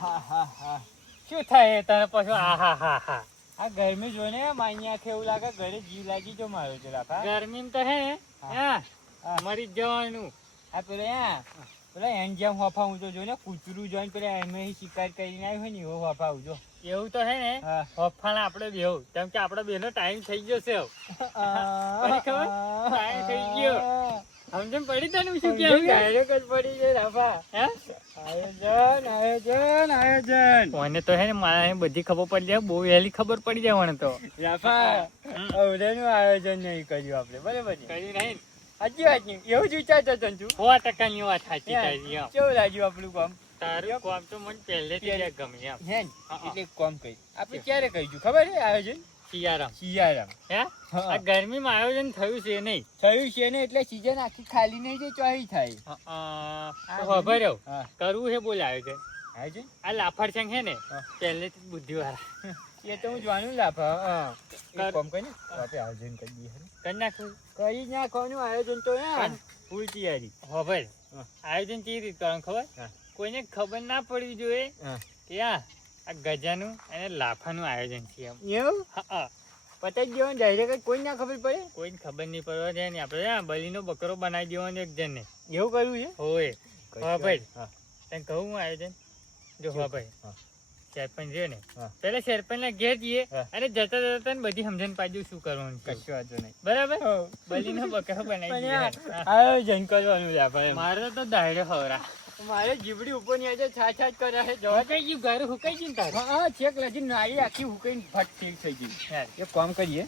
શું થાય તને પછી આ ગરમી જોઈને માની આંખે એવું લાગે ઘરે જીવ લાગી જો મારો છે લાફા. ગરમી તો હે મરી જ જવાનું. આ પેલા એન જેમ હોફા હું તો જો ને કૂતરું જોઈને પેલા એમે શિકાર કરીને આવ્યો હોય ને એવો હોફા જો. એવું તો હે ને હોફાણા આપણે બેહું કેમ કે આપડે બેનો ટાઈમ થઈ ગયો છે. ખબર ટાઈમ થઈ ગયો સમજણ પડી તને શું કેવું ડાયરેક્ટ જ પડી ગયો લાફા. આયોજન મને તો હે ને મારે બધી ખબર પડી જાય બહુ વહેલી ખબર પડી જાય મને તો લાફા. અવડેનું આયોજન નહીં કર્યું આપણે બરાબર કર્યું નહીં. સાચી વાત નહીં એવું જ વિચારતો હતો તું. 100% ની વાત સાચી તારી. કેવું લાગ્યું આપણું કામ? તારું કામ તો મને પહેલેથી જ ગમે એમ. હે એટલે કામ કરી આપણે ક્યારે કરીશું ખબર છે આયોજન? શિયાળામાં હે આ ગરમીમાં આયોજન થયું છે નહીં થયું છે ને એટલે સીઝન આખી ખાલી નહીં જે ચોઈ થાય. ખબર કરવું હે બોલ આયોજન. આયોજન આ લાફાડછંગ હે ને પહેલેથી બુદ્ધિ વાળા એ તો હું જોવાનું લાફા. કામ કરીને આપણે આયોજન કરી દઈએ કરી નાખવું કરી નાખવાનું આયોજન તો ફૂલ તૈયારી. ખબર આયોજન કેવી રીતે કરવાનું ખબર? કોઈને ખબર ના પડવી જોઈએ કે આ ગજાનું અને લાફાનું આયોજન છે એમ. એવું પતાઈ દેવાનું ડાયરેક્ટ કોઈ ના ખબર પડે? કોઈને ખબર નહીં પડવા દે ને આપણે બલીનો બકરો બનાવી દેવાનો એક જણને. એવું કરવું છે? હોય ભાઈ તને કહું હું આયોજન જો ભાઈ સરપંચ રહ્યો ને પેલા સરપંચ ના ઘેર જઈએ અને જતા જતા બધી સમજણ પાડ્યું શું કરવાનું. કશું વાંધો નહીં બરાબર. બલીનો બકરો બનાવી દઈએ આયોજન કરવાનું લાફા. મારે તો દાયરો ખવરા મારે જીબડી ઉપર ની આજે છાછ કરે છે. હુકાઈ ગયું ઘર હુકાઈ ગયું તારે? હા છેક લજી નાળી આખી હુકાઈને ફટ ઠીક થઈ ગઈ. એક કામ કરીએ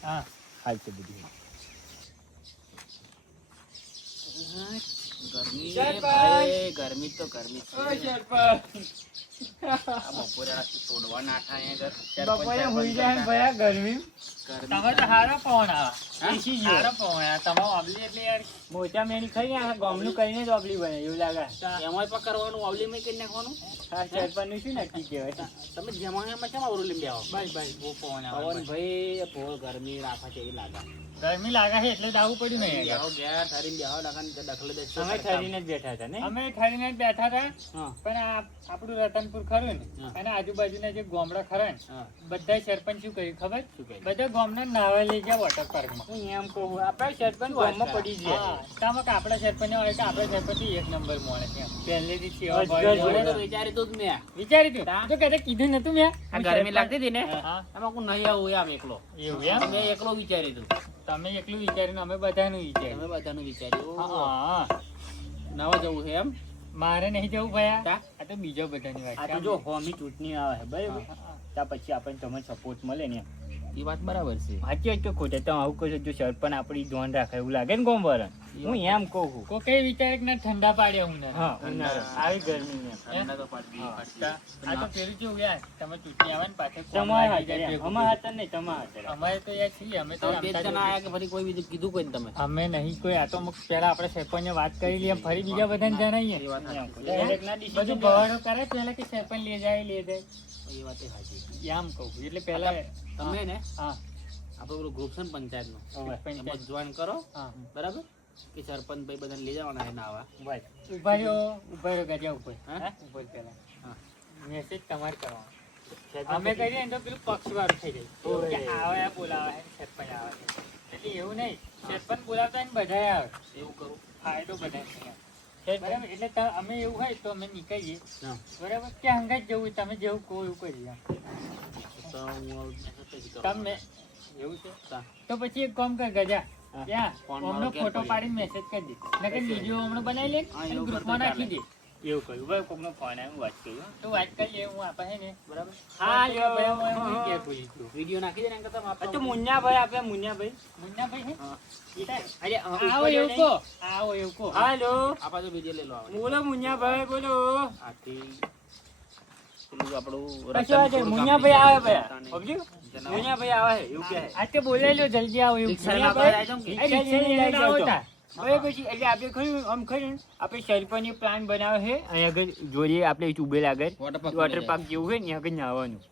હાલ તો બધું ગરમી તો ગરમી બપોરે તોડવા નાઠા બપોરે હુઈ જાય ભયા ગરમી. તમે તો હારા પવન આવે હારા પવન આવે તમારો આબલી એટલે યાર મોટા મેણી ખાઈ ને ગામનું કરીને જ ઓબલી બને એવું લાગે. એમાં પણ કરવાનું આવલી માં કરી નાખવાનું. હા સરપંચ નું શું નક્કી કહેવાય? તમે જમાનામાં કેમ આવરું લીંબી આવો? બસ બહુ પવન આવે પવન ભાઈ બહુ ગરમી રાખા છે એવી લાગે. ગરમી લાગે છે એટલે દાવું પડ્યું નહીં. બેહો ઘેર ઠરીને બેહો લગન દખલે દે. અમે ઠરીને જ બેઠા હતા ને. અમે ઠરીને જ બેઠા હતા પણ આપણું રતનપુર ખરું ને અને આજુબાજુના જે ગામડા ખરા ને બધા સરપંચ શું કર્યું ખબર? બધા ગામના નાવા લઈ ગયા વોટર પાર્કમાં. હું એમ કહું આપડા સરપંચ ગામમાં પડી જાય. તામાં કે આપડા સરપંચ હોય કે આપડા સરપંચ એક નંબર મળે છે પહેલેથી વિચારી તું મેં વિચારી તું તો કદાચ કીધું નતું મેં. આ ગરમી લાગતી હતી ને એમાં હું નહીં આવું આમ એકલો. એવું એમ? મેં એકલો વિચારી તું. તમે એકલું વિચાર્યું અમે બધાનું વિચાર્યું. તમે બધાનું વિચાર્યું. હા નવા જવું છે એમ? મારે નહીં જવું ભયા. આ તો બીજો બધાની વાત. આ તો જો હોમી ચૂંટણી આવે છે બરાબર ત્યાં પછી આપણને તમને સપોર્ટ મળે ને. એ વાત બરાબર છે. સાચી વાત કે ખોટે તમે આવું કહો છો જો સરપંચ આપણી ધ્યાન રાખે એવું લાગે ને ગોમ વરણ. હું એમ કહું છું કોઈ કઈ વિચારે કે ના ઠંડા પાડ્યા હું હા આવી ગરમી ઠંડા તો પાડવી આ તો પેલું કેવું યાર તમે ચૂંટણી આવે ને પાછળ તમારા હાથે નહીં તમારા અમારે તો યાર છીએ અમે તો બે જણા આયા કે ફરી કોઈ બીજું કીધું કોઈ તમે? અમે નહીં કોઈ આ તો પેલા આપણે સરપંચ ને વાત કરી લઈએ ફરી બીજા બધાને જણાવીએ. બધું ભવાડો કરે પેલા કે સરપંચ લે જાય એ વાત સાચી. આમ કહું એટલે પેલા તમે ને હા આપણું પેલું ગ્રુપ છે ને પંચાયત નું એમાં જોઈન કરો બરાબર કે સરપંચ ભાઈ બધાને લઈ જવાના છે નાવા. ઉભા રહ્યો ગજા ઉપર ઉપર પેલા મેસેજ તમારે કરવાનો. અમે કરીએ ને તો પેલું પક્ષ વાળું થઈ જાય આવે બોલાવે સરપંચ આવે એટલે એવું નહીં સરપંચ બોલાવતા ને બધા આવે એવું કરું ફાયદો બધા બરાબર. એટલે અમે એવું હોય તો અમે નીકળીએ બરાબર કે હંગાત જવું તમે જેવું કહો એવું કરીએ તમે એવું છે તો પછી એક કામ કર ગજા ત્યાં અમને ફોટો પાડીને મેસેજ કરી દે નકર વિડીયો હમણાં બનાવી લે ગ્રુપમાં નાખી દે. એવું કહ્યું ભાઈ કોકનો ફોન આવ્યો વાત કર્યું તો વાત કરીએ હું આપણે ને બરાબર. હા વિડીયો નાખી દે ને તો મુન્નાભાઈ આપણે મુન્નાભાઈ મુન્નાભાઈ આવો એવું કહો આવો એવું કહો. હાલો આપા તો વિડીયો લઈ લો આવે. બોલો મુન્નાભાઈ બોલો. આથી પેલું આપણું કશું વાત નહીં, મુન્નાભાઈ આવે ભયા સમજ્યું? મુન્નાભાઈ આવે છે એવું કહે. આ તે બોલાવી લો જલ્દી આવો એવું પછી એટલે આપણે ખરું આમ ખરું આપણે સરપંચ પ્લાન બનાવે છે અહીં આગળ જોઈએ આપણે ઉભેલ આગળ વોટર પાર્ક જેવું હોય ને આગળ નાવાનું.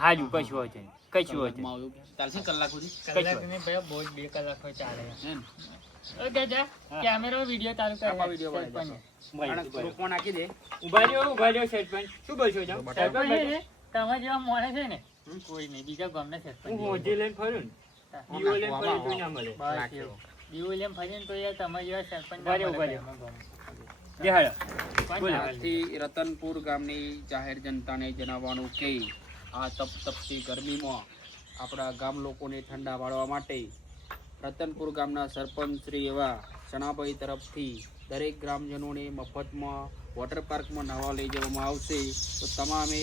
હાજુ કશું હોય છે કશું હોય છે ચાલશે કલાક સુધી? કલાક ને ભાઈ બહુ 2 કલાક હોય ચાલે. કેમેરો વિડીયો ચાલુ આપા વિડીયો કરે ગ્રુપમાં નાખી દે. ઉભા રહ્યો સરપંચ. શું બોલશો છો? સરપંચ છે ને, તમારા જેવા માણસ છે ને કોઈ નહીં, બીજા ગામના સરપંચ હું હોજી લઈને ફરું ને. દીવો લઈને ફરું તો ના મળે. બસ એવું. દીવો લેમ ફરીને તો યાર તમારા જેવા સરપંચ ના બરાબર, મળે બરાબર. એમાં ગામમાં. જે હાલો. કોણ બોલો. ના મળે? આજથી રતનપુર ગામની જાહેર જનતાને જણાવવાનું કે આ તપતી ગરમીમાં આપણા ગામ લોકોને ઠંડા પાડવા માટે રતનપુર ગામના સરપંચ શ્રી એવા સણાભાઈ તરફથી દરેક ગ્રામજનોને મફતમાં વોટર પાર્કમાં નાહવા લઈ જવામાં આવશે. તો તમામે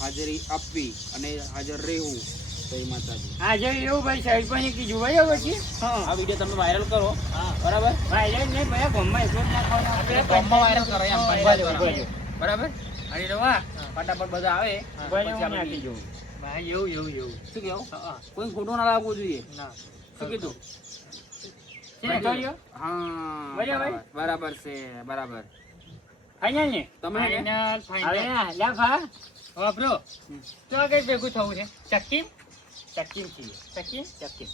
હાજરી આપવી અને હાજર રહેવું. જય માતાજી. આજે એવું ભાઈ સરપંચે કીધું ભાઈ પછી. આ વિડીયો તમે વાયરલ કરો. બરાબર, ભાઈ લઈને બધા ગામમાં એટલો જ નાખવાનો. આપણે ગામમાં વાયરલ કરો એમ. બરાબર. બરાબર, અને તો વાહ ફટાફટ બધા આવે ભાઈ પછી હું આપણે નાખી દઉં. ભાઈ એવું શું કેવું? હા. કોઈ ખોટું ના લાગવું જોઈએ. ના શું કીધું? છે કર્યો? હા, બરાબર. બરાબર છે, બરાબર. ફાઈનલ ને? તમે હે ને? ફાઇનલ હવે ફાઇનલ લા ભા. વાપરો તો આગળ ભેગું થવું છે ચક્કી ચકીમ છીએ. ચક્કી ચકીમ.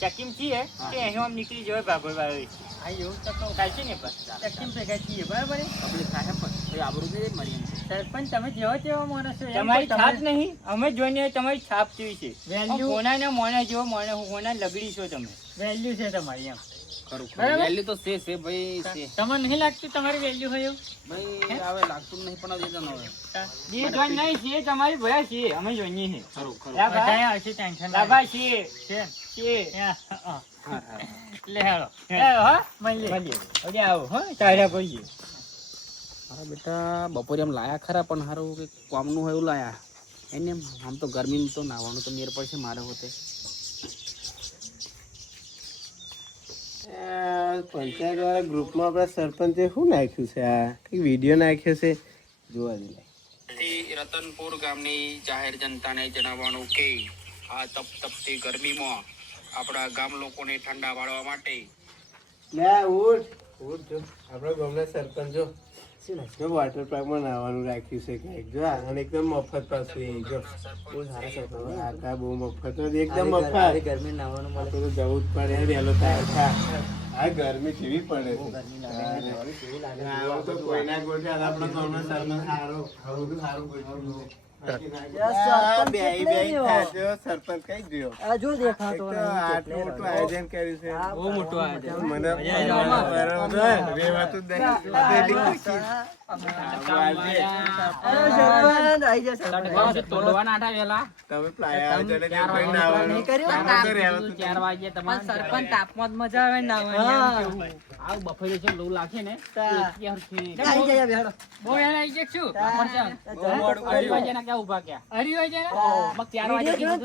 ચકીમ છીએ કે અહીં આમ નીકળી જવાય ભાગોળવાળી. હા એવું તો કહું કાઢશે ને બસ. ચક્કી ભેગા છીએ બરાબર છે? તકલીફ થાય એમ પણ. પછી આબરૂ નહીં મરી એમ. સરપંચ તમે જેવા તેવા માણસ છો એમ તમારી પણ છાપ તમે નહીં, અમે જોઈને તમારી છાપ કેવી છે. Value- કોના મોના જેવો મોના લગડી છો તમે. વેલ્યુ છે તમારી એમ ખરું ખરું. બરાબર. વેલ્યુ તો છે ભાઈ, છે. તમને નહીં લાગતું તમારી વેલ્યુ હોય એવું ભાઈ હવે લાગતું નહીં પણ હવે જતો હવે. એ જોઈ નહીં છીએ તમારી ભયા છીએ અમે જોઈએ છીએ. ખરું ખરું. લા ભા. બધાએ હશે ટેન્શન લાભા છીએ છે છીએ. હા. હા, હા. લે હાલો હા મળીએ મળીએ. હવે આવો હો તારા પડીએ. મારા બેટા બપોરે આમ લાયા ખરા પણ સારું કે કામનું હોય એવું લાયા. એને આમ તો ગરમીમાં તો નાવાનું તો મેર પડશે મારે હોતે. પંચાયત વાળા ગ્રુપમાં આપણા સરપંચે શું નાખ્યું છે? આ કઈ વિડીયો નાખ્યો છે, જોવા દે. રતનપુર ગામની જાહેર જનતાને જણાવવાનું કે આ તપતી ગરમીમાં આપણા ગામ લોકોને ઠંડા પાડવા માટે લે ઉઠ જો આપણા ગામના સરપંચ જો વોટર પાર્કમાં નાહવાનું રાખ્યું છે કંઈક જો આ, અને એકદમ મફત પાછું એ જો બહુ સારા સરપંચ આખા બહુ મફત નથી, એકદમ મફત. ગરમી નાહવાનું મળે તો જવું જ પડે વહેલો તૈયાર થા. આ ગરમી કેવી પડે છે. આવું તો કોઈના ગોઠે આપણા ગામના સરપંચ સારો બધું સારું ગોઠવ્યું છે. સરપંચ કઈ ગયો? એક તો આટલું મોટું આયોજન કર્યું છે. બહુ મોટું આયોજન. મને રેવાતું જ નહીં. તોડવાના આટા વેલા તમે પ્લાય આયોજન જ એમ કરીને આવવાનું. મને તો રહેવાતું જ 4 વાગે તમારે સરપંચ તાપમાં મજા આવે ને નાહવાની. આવ બફેરે છે લઉ લાગે ને બહુ યાર આવી ગયા છું અઢી વાગ્યાના ક્યાં ઊભા ક્યાં? હરી હોય છે ને? મગ 4 વાગે કીધું.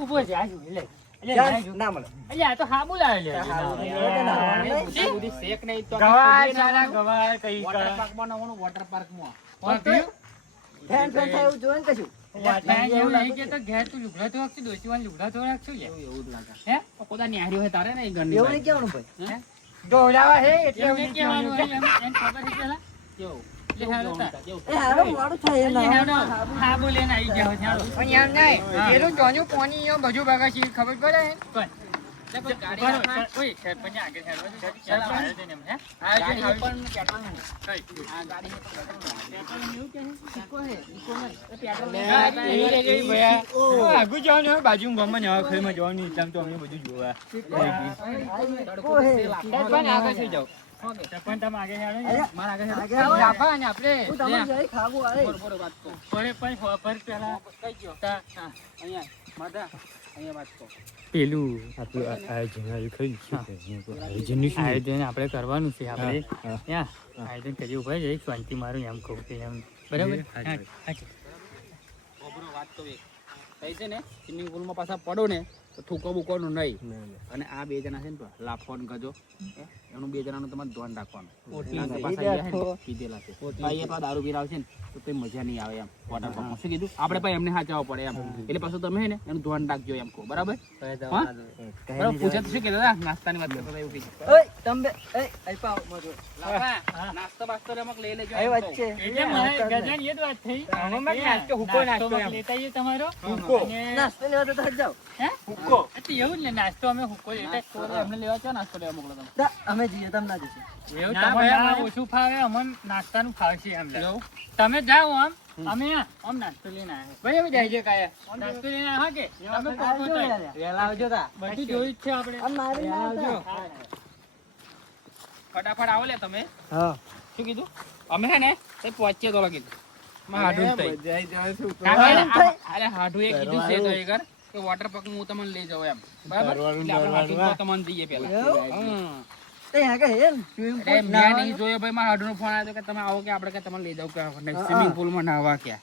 ઊભો છે આજુ લે એટલે આ તો હા બોલાવે લે ત્યાં સુધી શેક નહીં તો ગવાર સારા ગવાર કઈ વોટર પાર્કમાં નવાનું વોટર પાર્કમાં. એવું નહીં કે તો ઘેર તું લુગડા તો રાખશું દોશીવાન લુગડા તો રાખશું યાર. એવું જ લાગે. હે કોદા ન્યારી હોય તારે ને એ ઘરની બાજુ. દોડાવા હે એટલે એવું નહીં કહેવાનું હોય એમ ખબર છે પેલા કેવું? લે હાલો તા. કેવું? લે હાલો. હા બોલે ને આવી ગયા હોય હાલો. પણ યાર નહીં પેલું જોનું પાણી અહીંયા બધું બગા છે ખબર પડે કોણ? લે કોઈ ગાડી બરોબર, રાખવા. ઓય, સરપંચ આગળ હેડવા દે. સરપંચ. સરપંચ આવ્યો છે ને એમ, હે? ગાડી આવ્યો છે, પણ પેટ્રોલ નહીં. કઈ? આ ગાડી પણ પેટ્રોલ નહીં. પેટ્રોલ નહીં એવું કે છે? ઇકો હે, ઇકો નહીં. તો પેટ્રોલ લે, નહીં. એવી રે ગઈ ભયા. આગળ જવાનું હોય બાજુ ગામમાં નવા ખરીમાં જવાનું ઇસ્લામ તો અમે બધું જોવા. તડકો તો તેલ આપે. સરપંચ આગળ થઈ જાઓ. સરપંચ તમે આગળ હેડો ને. મારા આગળ હેડો. લાફા ને આપણે બોલો વાત કહો. પડે પણ ખબર પેલા કઈ ગયો? તા, હા. અહીંયા માધા અહીંયા વાત કહો. પેલું આપણું આયોજન આયોજન આપણે કરવાનું છે આપણે ત્યાં આયોજન કરી ઉભા જઈ શાંતિ મારું એમ કહું કે એમ બરાબર. બરોબર વાત કહો એક. કઈ છે ને સ્વિમિંગ પુલમાં પાછા પડો ને તો થૂકો બૂકોનું નહીં. અને આ બે જણા છે ને પેલા લાફો ને ગજો એનું 2 જણાનું તમારે ધ્યાન રાખવાનું. પાછા અહીંયા છે ને પીધેલા છે. અહીંયા પાછા દારૂ પીરાવ છે ને તો કઈ મજા નહીં આવે એમ વોટર પાર્કમાં. શું કીધું? આપણે પણ એમને સાચવવા પડે એમ. એટલે પાછું તમે છે ને એનું ધ્યાન રાખજો એમ કહો. બરાબર? હા? બરાબર પૂછે તો શું કીધું? નાસ્તાની વાત કરતા હતા એવું કીધું. તમે પાવ મજો લાપા, નાસ્તો બાસ્તો રમક લઈ લેજો એ એમ કહું. વચ્ચે એટલે મારે ગજાની એ જ વાત થઈ. આમાં મારે નાસ્તો, હુક્કો નાસ્તો નાસ્તો એમ. લેતા આવીએ તમારો. હુક્કો. અને- નાસ્તો લેવા તો થાક જાવ હે? હુક્કો. એટલે એવું જ ને, નાસ્તો અમે હુક્કો લેતા જ. નાસ્તો લે, એમને લેવા ચો નાસ્તો લેવા મોકલો તમે. તા અમે જઈએ તમે ના જશો એવું ના તમને ભાઈ, ના અમારે- ઓછું ફાવે, અમને નાસ્તાનું ફાવશે એમ લે. એવું? તમે જાઓ આમ, અમે આમ નાસ્તો લઈને આવ્યા. ભાઈ અમે જાય છે કાયા. નાસ્તો લઈને આવ્યા કે? તમે આવજો પહોંચો યાર. તો. વહેલા આવજો તા. બધું જોયું જ છે આપણે. આમ મારી ના આવજો. આવતા. ફટાફટ આવો લે તમે. હા શું કીધું? અમે હે ને તે પહોંચીએ તો કીધું. માં હાડું જ થઈ. બધાય જાય છે ઉપર. અરે હાડું એ કીધું છે તો એકર કે વોટર પાર્ક હું તમને લઈ જાઉં એમ. બરાબર? ફરવાનું, એટલે આપણે હાડું ફરવાનું. તો તમને દઈએ પહેલા. એવું? હમ. તે યા કે હેમ સ્વિમિંગ અરે પૂલ મેં નહીં જોયો ભાઈ, મારા હાડુનો ફોન આવ્યો કે તમે આવો કે આપણે કે તમને લઈ જાઉં કે સ્વિમિંગ પુલમાં નાહવા ક્યાં.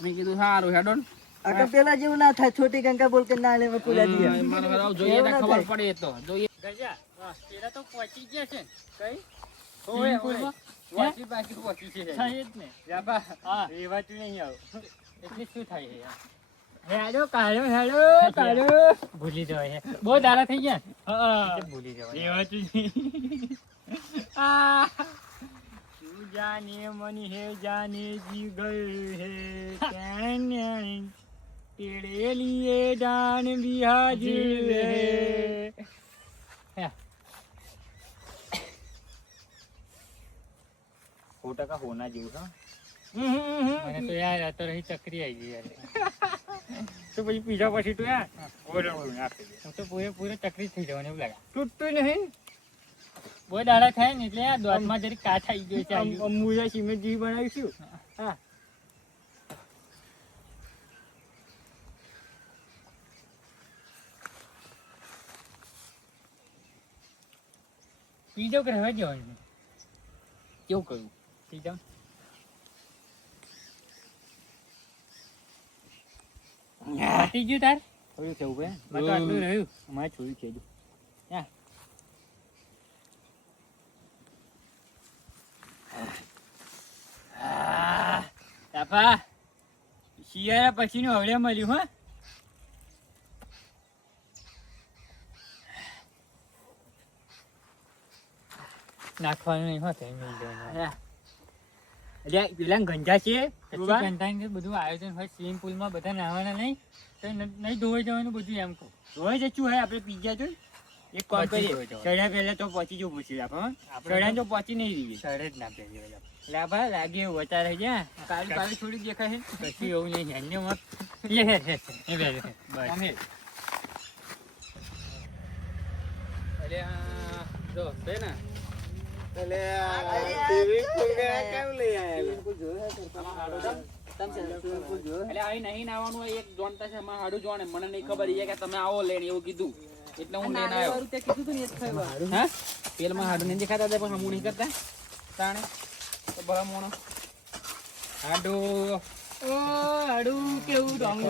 મેં કીધું સારું હેડો ને. આ પેલા જેવું ના થાય છોટી ગંગા બોલ કે ના લે પુલા દિયા મારે બરાબર જોઈએ તો ખબર પડે એ તો જોઈએ. ગજા, પેલા તો પહોંચી ગયા છે ને. કઈ? સ્વિમિંગ પુલમાં? વાંચી બાકી પહોંચી છે. થાય જ ને. જાપા. હા. એ વાત નહીં આવ. એટલે શું થાય છે યાર? હેડો કાઢો હેડો કાઢો. ભૂલી જવાય છે. બહુ દાડા થઈ ગયા ને? હા. એટલે ભૂલી જવાય. એ વાત નહીં. આ તું જાને મની હે જાને જીગર હે કેન્યાણી તેરે લીએ દાન બિહાજી હે. 100% હોના જેવું હા. મને તો યાર આ તો રહી ચકરી આવી ગઈ યાર. તો પછી પીઝા પછી તું યાર ઓલો આપી દે. હું તો પૂરેપૂરો ચકરી જ થઈ જવાનું એવું લાગે. તૂટતું નહીં. બહુ દાડા થાય ને એટલે આ દોતમાં જરી કાચ આવી ગયો છે આવી. અમૂલ્ય સિમેન્ટ જેવી બનાવીશું. હા. પી જાવ કે રહેવા જવાનું? કેવું કહ્યું? પી જાવ. પતી ગયું તાર? થોડું થયું ભાઈ. મારે તો આટલું રહ્યું. અમારે થોડું છે હજુ. તાપા શિયાળા પછીનું હવડે મળ્યું હા. નાખવાનું નહીં હોત એમ નહીં જવાનું. એટલે પેલા ગંજા છે પછી કંટાળીને બધું આયોજન હોય સ્વિમિંગ પુલમાં બધા નાહવાના નહીં તો નહીં ધોવાઈ જવાનું બધું એમ કહું. જોઈ જશું હોય આપણે પીઝા તો એક કામ બધું કરીએ જોઈ જવાનું. ચડ્યા પહેલા તો પહોંચી જવું પૂછી આપણે ચડ્યા તો પહોંચી નહીં રહીએ શરત જ ના પહેરી હોય આપણે. લાભા લાગે એવું વધારે છે કાળી કાળી થોડી દેખાય છે પછી એવું નહીં અન્ય મત લે હે હે એ બે બસ. અમે અરે આ જો છે ને એટલે આ swimming pool ગયા કેમ લઈ આયેલા? એટલે અહીં નહીં નાવાનું હોય, એક જોણતા છે એમાં હાડું જોણે મને નહીં ખબર એ કે તમે આવો લેણ એવું કીધું એટલે હું લઈને આવ્યો. હા પેલમાં હાડું નહીં દેખાતા હતા પણ હમું નહીં કરતા તાણે તો ભલા મોણો હાડું ઓ હાડું કેવું ડોંગ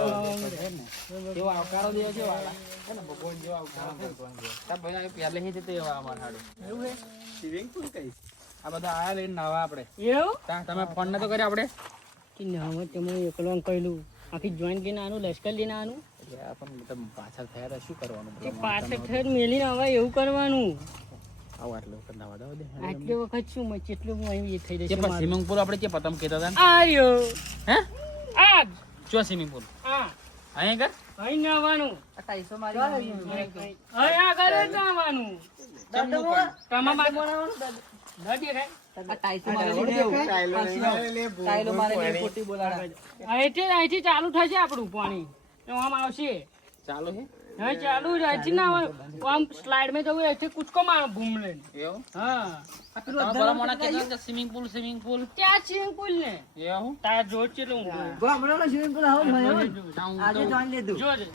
એવો આવકારો દે છે વાળા છે ને ભગવાન જેવો આવકારો દે. તાર ભાઈ પહેલેથી જ તે એવા અમારા હાડું એવું હે Swimming pool કઈ? આ બધા આયા લઈને નાવા આપણે. એવું તમે ફોન નતો કર્યો આપણે આખી જોઈન્ટ લઈને આનું લશ્કર લઈને આનું પણ તમે પાછળ થયા હતા શું કરવાનું કે પાછળ થર મેલીને આવે એવું કરવાનું આવો આટલો વખત નાવા દો દે આટલી વખત શું કેટલું અહીં એ થઈ કે જશે પણ સ્વિમિંગ પુલ આપણે કે પતમ કહેતા હતા ને? આર્યો હે આ ચો સ્વિમિંગ પુલ આ અહીં કર અહીં નાવાનું ટાઈસો અહીં આગળ જ નાવાનું તમામાં ન દેખાય અહીંથી ચાલુ થશે આપણું પાણી તો આમ આવશે ચાલુ છે હા ચાલુ જ અહીંથી ના આમ સ્લાઇડ માં જવું અહીંથી કૂદકો મારો બૂમ લઈને એવું હા તમે ભલા મોણા કહેતા હતા સ્વિમિંગ પુલ ત્યાં સ્વિમિંગ પુલ ને એવું તાર જોર છે એટલે હું જોજે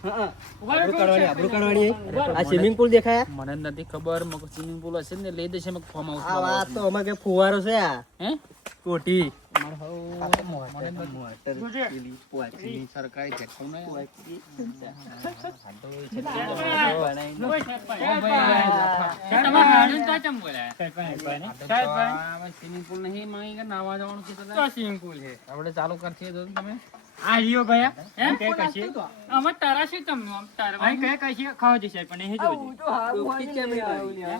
આ સ્વિમિંગ પુલ દેખાય મને નથી ખબર મગ સ્વિમિંગ પુલ હશે ને લઈ દેશે મગ ફોર્મ હાઉસ આ વાત તો અમે કે ફુવારો છે આ હે કોટી સરકારી જથ્થો ને સ્વિમિંગ પુલ નહીં માંગી નાવા જવાનું કીધું હતા. સ્વિમિંગ પુલ છે. આપણે ચાલુ કરશે તો તમે આ રહ્યો ભયા હે? કઈ કશી અમે તારા શું તમને આમ તારવા ભાઈ કઈ કશી ખાવા જશે પણ એ જોજે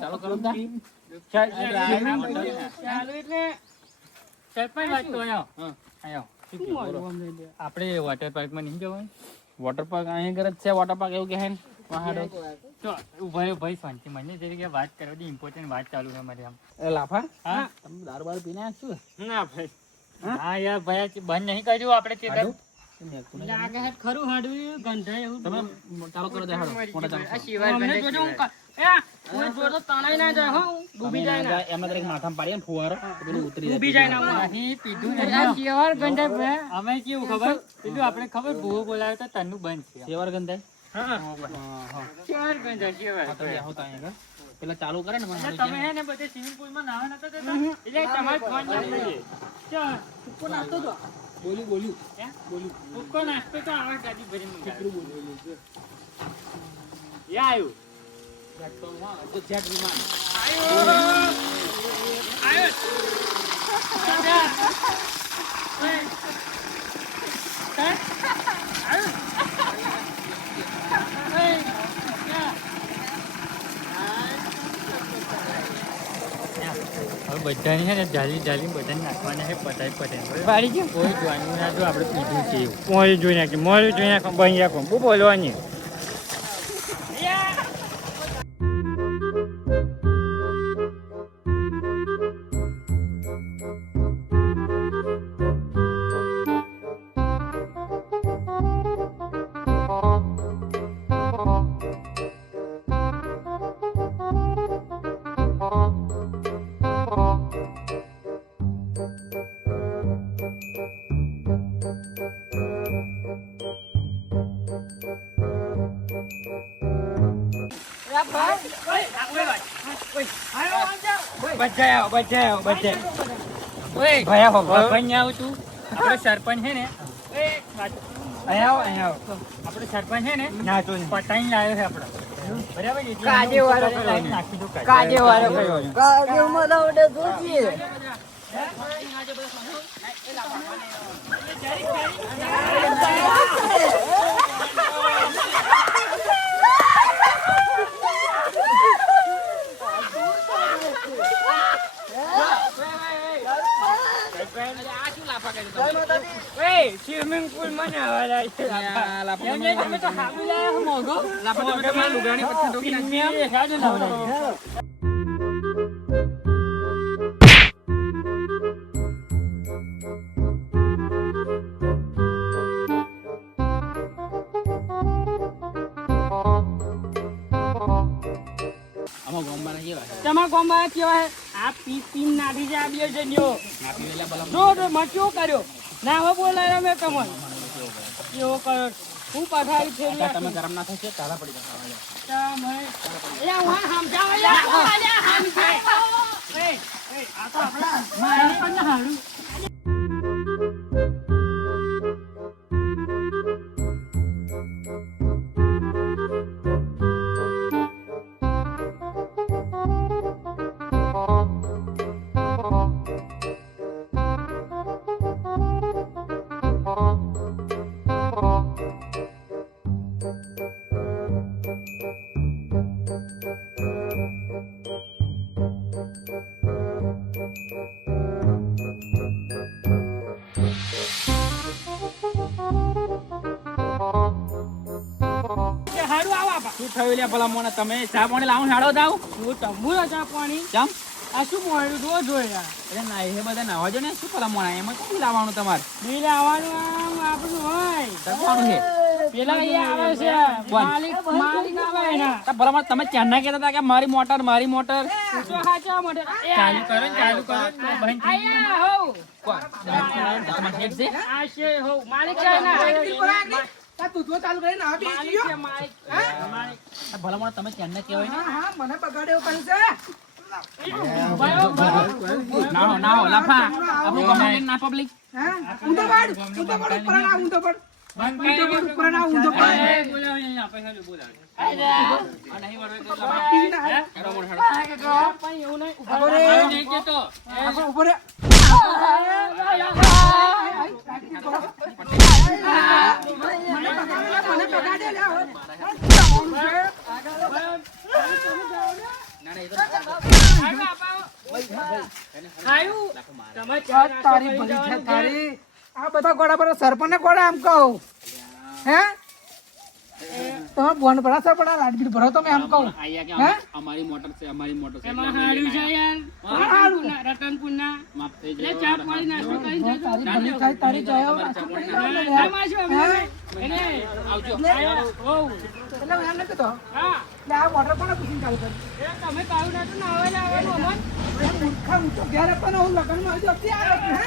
ચાલો કરો તા. ચાલો એટલે સરપંચ વાત તો આયો હા. આયો આપણે વોટર પાર્કમાં નહીં જવાનું વોટર પાર્ક અહીં ઘર જ છે વોટર પાર્ક એવું કે હે ને? પહાડો. તો ઉભા ભાઈ શાંતિ મને જરીકે વાત કરવાની ઇમ્પોર્ટન્ટ વાત ચાલુ છે મારી આમ એ લાફા હા તમે દારૂ બારૂ પીને આવ્યા છો? ના ભાઈ હા યાર ભાઈ બંધ નહીં કર્યું આપણે તે હાડું? મેકતું નહીં. લાગે છે ખરું હાડું ગંધાય એવું તમે ચાલો કરો દે હાડો. મોટા ચાલો. આ શિવાય અમને ગંધાય જોજો હું શિવાય. તમે એમના દરેક માથામાં પાડીએ ને ફુવારો તો પેલું ઉતરી જાય. ડૂબી જાય ને નહીં પીધું નહીં. આ શિવાર ગંધાય ભાઈ. અમે કેવું ખબર પેલું આપણે ખબર ભૂવો બોલાવે તો તનનું બંધ છે સેવાર ગંધાય? હા હા. શિવાર ગંધાય શિવાર આ તો બેહો તા અહીંયા આગળ. પેલા ચાલુ કરે ને મને એટલે તમે હે ને બધે સ્વિમિંગ પુલમાં નાવા નતા જતા એટલે તમારે ફોન ચાલુ ચાલ બોલ્યું બોલ્યું હે? ભૂક્કો નાસ્તો તો આવે ગાડી ભરીને મંગાવે. એ આવ્યું તો જેટ વિમાન. હવે બધાની છે ને જાલી જાલી બધાને નાખવાના છે પટાઈ બારી ગયો કોઈ જોવાનું ના જો આપણે પીધું છે એવું મોરી જોઈ નાખી મોરી જોઈ નાખો બંધ રાખો બહુ બોલવાની બચાયો બચાયો બચાયો ભયા હો અહીંયા આવું તું આપણે સરપંચ છે ને અહીંયા આવો આપણે સરપંચ છે ને ના તો પટાઈ લાવ્યો છે આપણે બરાબર એટલે કાજે વાળો પટાઈને કયો? નાખી દો કાજે. કાજે વાળો કયો કાગે મને આવડે જોજી સ્વિમિંગ પુલ મને આવવા એમ નહીં, તમે તો હાબુ લાયા છો મોંઘો. લુગાની પછી ઢોકી નાખી. એ સાદું લાવડાવ્યું. આમાં ગોમબાના કેવા છે? તમારા ગામમાં કેવા આ પી પીન નાખી છે આ બે જણ્યો ના પીવેલા ભલા જો મચ્યો કર્યો ના હવે બોલાયો મેં કમલ એવો કર્યો હું પથારી છે તમે ગરમ ના થશે તારા પડી જશે. મારે પણ ના હારું. શું થયું લ્યા ભલા મોણા તમે ચા પાણી લાવું હાડો દાવ હું તમું ચા પાણી ચમ આ શું મોડું જો જોયા અરે ના એ બધા નાવા જો ને શું ભલા મોણા એમાં શું લાવવાનું તમારે બિલ આવવાનું આમ આપણું હોય કરવાનું છે પેલા અહીંયા આવે છે કોણ? માલિક આવે એના તો ભલા મોણા તમે ક્યારના કહેતા હતા કે મારી મોટર તો હાચા મોટે ચાલુ કરો ને, ચાલુ કરો ને. બંધ થઈ ગયું. આયા હો કોણ? તમારે હેડ છે? આ છે હો માલિક છે ના માલિક છે માલિક આ ભલા મોણા તમે ક્યારના કહેવાય ને ના હો લાફા આપણું ગમે ના પબ્લિક બંધ કરી દો. એ, બોલાવો નહીં, આપણે ચાલુ બોલાવો. આ નહીં વળે તો લાફા હેડો મોણા હેડો. પણ એવું નહીં આવું નહીં કહેતો. એ, ઉભો રે ના, એ તો તારી ભલી છે તારી. આ બધા ગોળા પર સરપંચ ગોળા આમ કહું હે તમે બોન ભરા સરપંચ આ લાડબીડ ભરો તમે આમ કહું આયા કે હે? અમારી મોટર છે અમારી મોટર છે એમાં એટલે અમે હારું છે લઈને યાર હારું. રતનપુરના માફ થઈ એટલે જાય ચા પાણી નાસ્તો કરીને જજો. તારી ભલી થાય તારી જયો આમાં શું અમે એને આવજો હોવ. એટલે હું એમ નથી કહેતો હા એટલે આ મોટર કોને પૂછીને ચાલુ કરી એ તમે કાયું નાતું ને આવે આવવાનું અમન મૂર્ખા હું તો ઘેર પણ હું લગ્નમાં આવી હતી આ હે